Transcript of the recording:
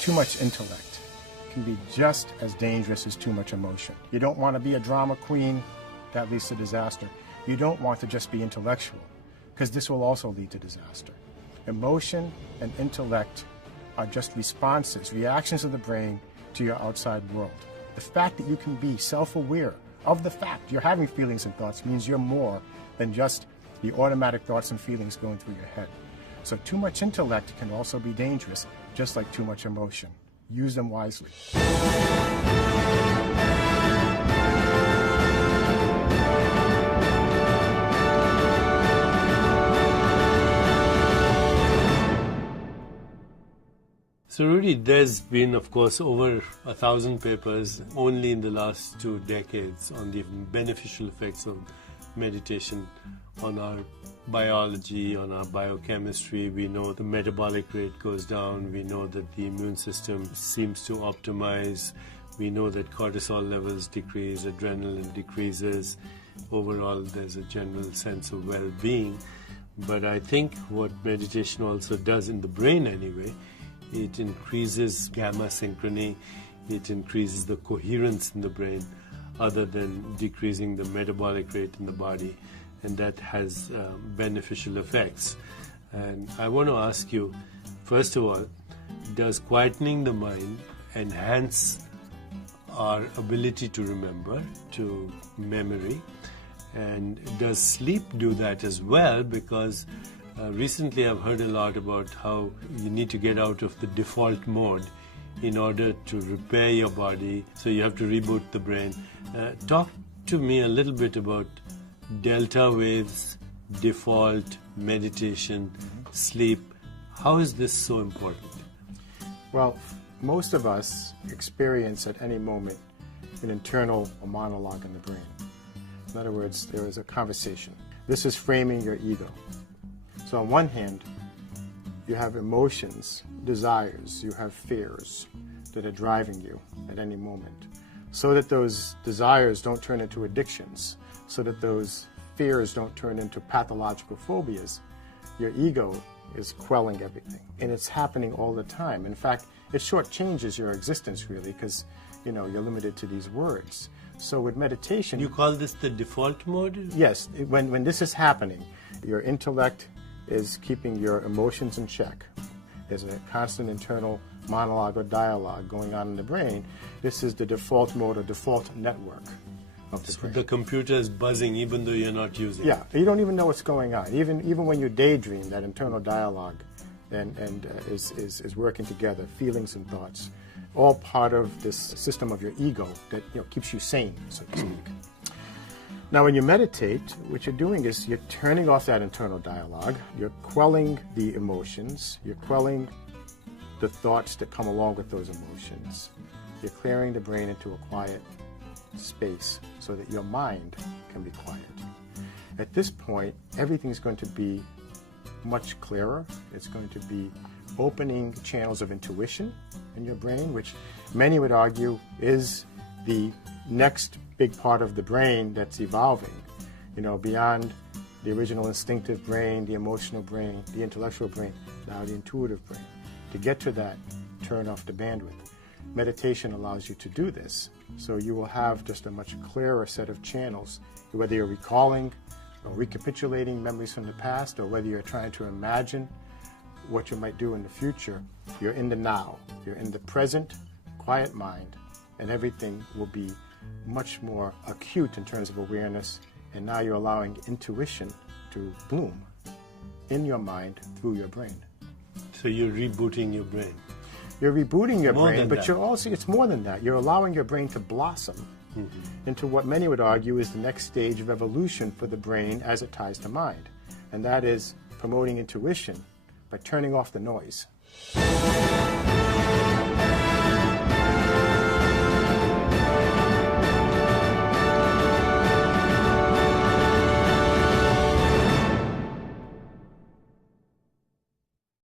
too much intellect can be just as dangerous as too much emotion. You don't want to be a drama queen, that leads to disaster. You don't want to just be intellectual, because this will also lead to disaster. Emotion and intellect are just responses, reactions of the brain to your outside world. The fact that you can be self-aware of the fact you're having feelings and thoughts means you're more than just the automatic thoughts and feelings going through your head. So too much intellect can also be dangerous, just like too much emotion. Use them wisely. So Rudy, there's been, of course, over 1,000 papers only in the last 2 decades on the beneficial effects of meditation on our biology, on our biochemistry. We know the metabolic rate goes down. We know that the immune system seems to optimize. We know that cortisol levels decrease, adrenaline decreases. Overall, there's a general sense of well-being. But I think what meditation also does in the brain anyway, it increases gamma synchrony, it increases the coherence in the brain, other than decreasing the metabolic rate in the body, and that has beneficial effects. And I want to ask you, first of all, does quietening the mind enhance our ability to remember, to memory? And does sleep do that as well? Because recently I've heard a lot about how you need to get out of the default mode in order to repair your body, so you have to reboot the brain. Talk to me a little bit about delta waves, default, meditation, sleep. How is this so important? Well, most of us experience at any moment an internal monologue in the brain. In other words, there is a conversation. This is framing your ego. So on one hand, you have emotions, desires, you have fears that are driving you at any moment, so that those desires don't turn into addictions, so that those fears don't turn into pathological phobias. Your ego is quelling everything, and it's happening all the time. In fact, it shortchanges your existence really, because you're limited to these words. So with meditation, you call this the default mode? Yes. When this is happening, your intellect is keeping your emotions in check. There's a constant internal monologue or dialogue going on in the brain. This is the default mode or default network of the brain. The computer is buzzing even though you're not using it. Yeah, you don't even know what's going on. Even when you daydream, that internal dialogue is working together, feelings and thoughts, all part of this system of your ego that keeps you sane, so to speak. Now, when you meditate, what you're doing is you're turning off that internal dialogue, you're quelling the emotions, you're quelling the thoughts that come along with those emotions. You're clearing the brain into a quiet space so that your mind can be quiet. At this point, everything's going to be much clearer. It's going to be opening channels of intuition in your brain, which many would argue is the next big part of the brain that's evolving, beyond the original instinctive brain, the emotional brain, the intellectual brain, now the intuitive brain. To get to that, turn off the bandwidth. Meditation allows you to do this, so you will have just a much clearer set of channels, whether you're recalling or recapitulating memories from the past, or whether you're trying to imagine what you might do in the future. You're in the now, you're in the present, quiet mind, and everything will be much more acute in terms of awareness, and now you're allowing intuition to bloom in your mind through your brain. So you're rebooting your brain. You're rebooting your brain, but that. you're also, it's more than that. You're allowing your brain to blossom into what many would argue is the next stage of evolution for the brain as it ties to mind, and that is promoting intuition by turning off the noise.